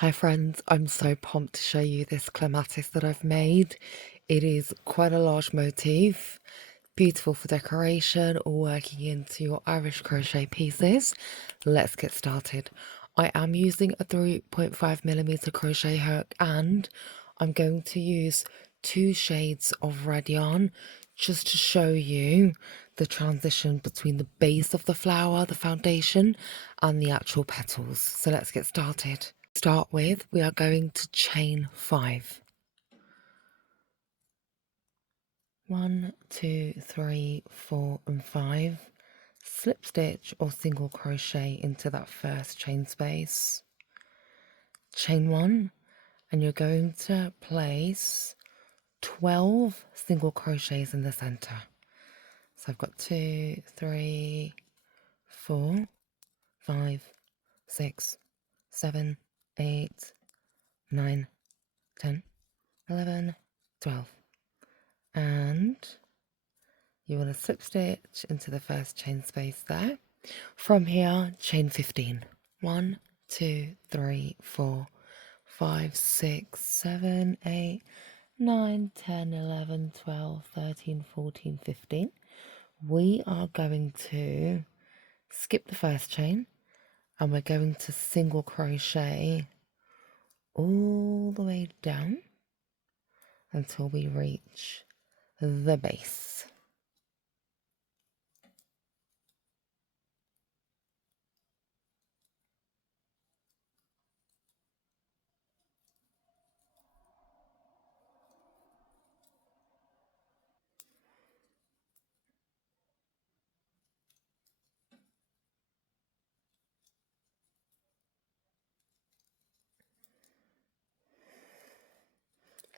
Hi friends, I'm so pumped to show you this clematis that I've made. It is quite a large motif, beautiful for decoration or working into your Irish crochet pieces. Let's get started. I am using a 3.5mm crochet hook and I'm going to use 2 shades of red yarn just to show you the transition between the base of the flower, the foundation, and the actual petals. So let's get started. Start with, we are going to chain 5. 1, 2, 3, 4 and 5. Slip stitch or single crochet into that first chain space. Chain 1, and you're going to place 12 single crochets in the center. So I've got 2, 3, 4, 5, 6, 7, 8, 9, 10, 11, 12. And you want to slip stitch into the first chain space there. From here, chain 15. 1, 2, 3, 4, 5, 6, 7, 8, 9, 10, 11, 12, 13, 14, 15. We are going to skip the first chain and we're going to single crochet all the way down until we reach the base.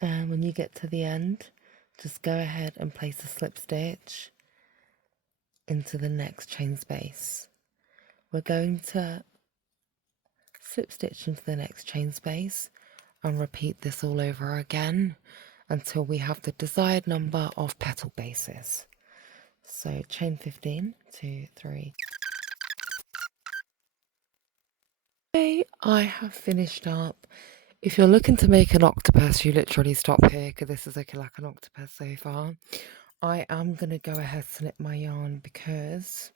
And when you get to the end, just go ahead and place a slip stitch into the next chain space. We're going to slip stitch into the next chain space and repeat this all over again until we have the desired number of petal bases. So chain 15, 2, 3. Okay, I have finished up. If you're looking to make an octopus, you literally stop here because this is looking like an octopus so far. I am going to go ahead and snip my yarn because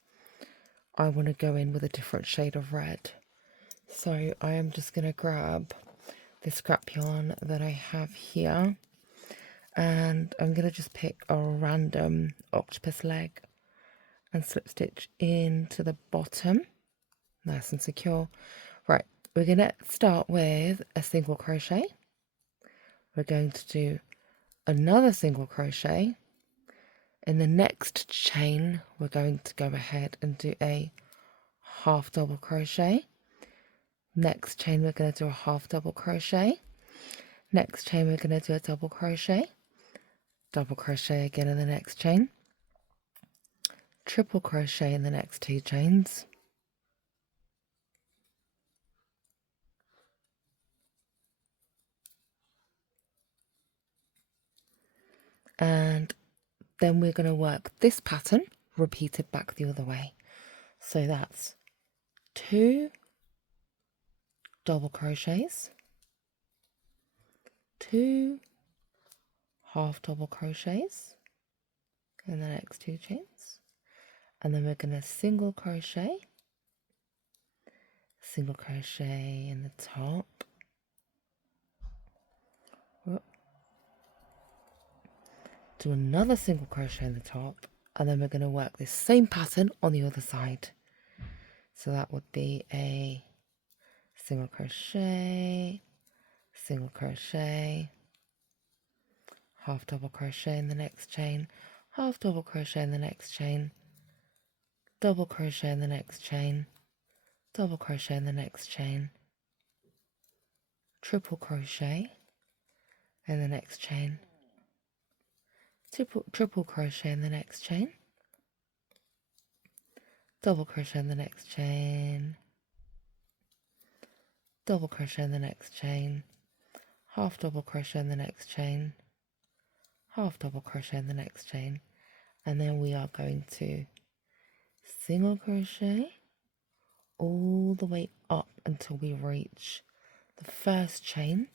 I want to go in with a different shade of red. So I am just going to grab this scrap yarn that I have here and I'm going to just pick a random octopus leg and slip stitch into the bottom, nice and secure. Right, we're going to start with a single crochet. We're going to do another single crochet. In the next chain, we're going to go ahead and do a half double crochet. Next chain, we're going to do a half double crochet. Next chain, we're going to do a double crochet again in the next chain, triple crochet in the next 2 chains, and then we're going to work this pattern repeated back the other way. So that's 2 double crochets, 2 half double crochets in the next 2 chains, and then we're going to single crochet in the top, do another single crochet in the top, and then we're going to work this same pattern on the other side. So that would be a single crochet, half double crochet in the next chain, half double crochet in the next chain, double crochet in the next chain, double crochet in the next chain, triple crochet in the next chain, triple crochet in the next chain, double crochet in the next chain, double crochet in the next chain, half double crochet in the next chain, half double crochet in the next chain, and then we are going to single crochet all the way up until we reach the first chain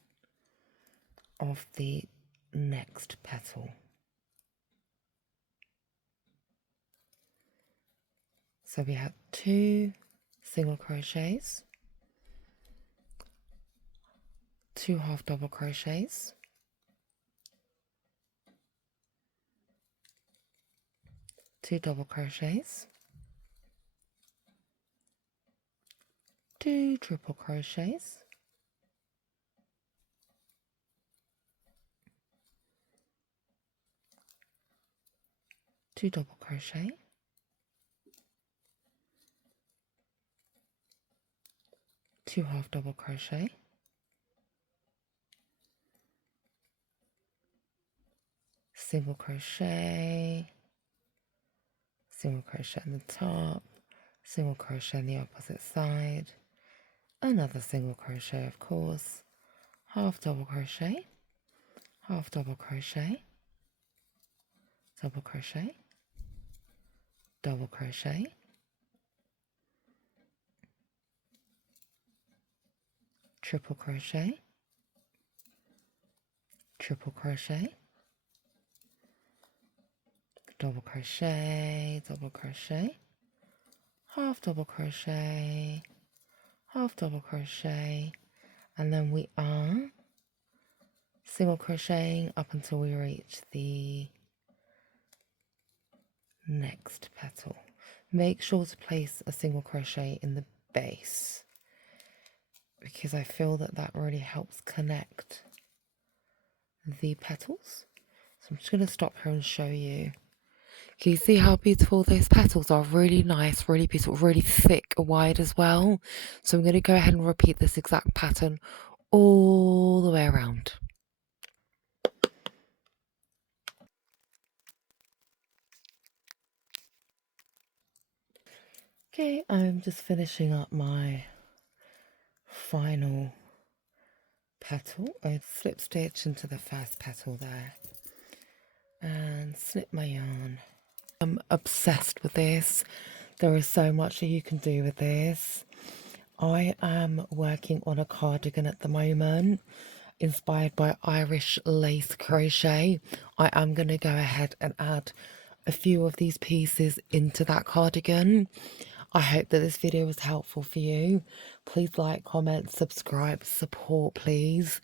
of the next petal. So we have 2 single crochets, 2 half double crochets, 2 double crochets, 2 triple crochets, 2 double crochet, 2 half double crochet, single crochet, single crochet on the top, single crochet on the opposite side, another single crochet of course, half double crochet, half double crochet, double crochet, double crochet, triple crochet, triple crochet, double crochet, double crochet, half double crochet, half double crochet, and then we are single crocheting up until we reach the next petal. Make sure to place a single crochet in the base because I feel that that really helps connect the petals. So I'm just going to stop here and show you. Can you see how beautiful those petals are? Really nice, really beautiful, really thick, wide as well. So I'm going to go ahead and repeat this exact pattern all the way around. Okay, I'm just finishing up my final petal. I slip stitch into the first petal there and snip my yarn. I'm obsessed with this. There is so much that you can do with this. I am working on a cardigan at the moment inspired by Irish lace crochet. I am going to go ahead and add a few of these pieces into that cardigan. I hope that this video was helpful for you. Please like, comment, subscribe, support please.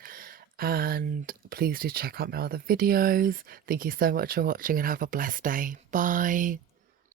And please do check out my other videos. Thank you so much for watching and have a blessed day. Bye.